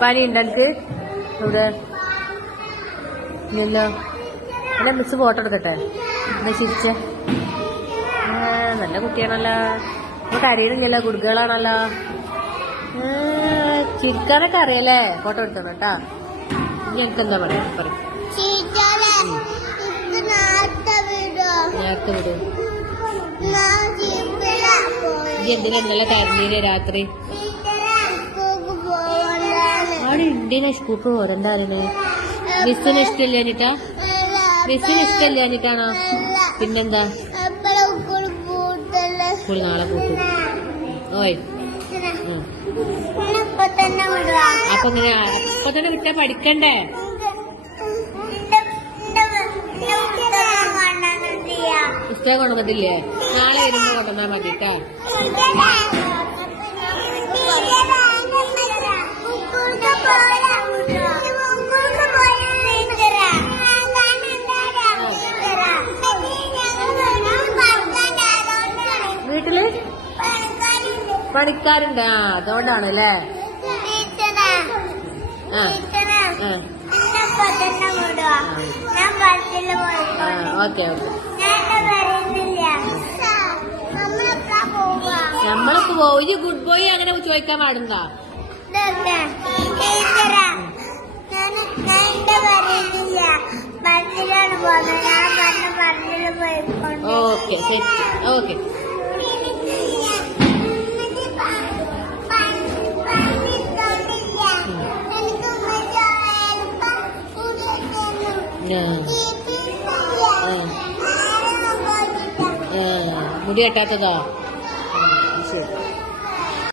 പനി ഉണ്ട് എനിക്ക് ഇവിടെ നിന്നോ എന്നാ മിസ് ഫോട്ടോ എടുക്കട്ടെ? എന്നാ ചിരിച്ചേ. നല്ല കുട്ടിയാണല്ലോ. നമുക്ക് കരയണില്ലല്ലോ കുടുക്കുകളാണല്ലോ ചിരിക്കാനൊക്കെ അറിയല്ലേ? ഫോട്ടോ എടുത്തോ കേട്ടാ. ഇനി എനിക്ക് എന്താ പറയാ. പറ ചീറ്റാലെ ഇത് നാട്ട വീടോ. നേരത്തെ വിടും. പോയി ഇനി എന്തിനാ ഇന്നലെ കരഞ്ഞീര് രാത്രി? അവിടെ ഇന്ത്യനെ സ്കൂൾക്ക് പോരണ്ടായിരുന്നു മിസ്സിന് ഇഷ്ടമില്ല എന്നിട്ടാ മിസ്സിന് ഇഷ്ടമില്ല എന്നിട്ടാണോ പിന്നെന്താ? സ്കൂളിൽ നാളെ കൂട്ടും ഓയ്. അപ്പൊ ഇങ്ങനെ അപ്പൊ തന്നെ വിട്ടാ പഠിക്കണ്ടേ? പുസ്തകം കൊണ്ടുവന്നില്ലേ നാളെ വരുമ്പോ കൊണ്ടുവന്നാ മതി കേട്ടാ പണിക്കാരുണ്ട്. ആ അതുകൊണ്ടാണ് അല്ലേ ഓക്കെ ഓക്കെ. നമ്മളൊക്കെ പോയി ഗുഡ് ബോയ് അങ്ങനെ ചോദിക്കാൻ പാടുന്ന ഓക്കെ ഓക്കെ. മുടി കെട്ടാത്തതോ ശരി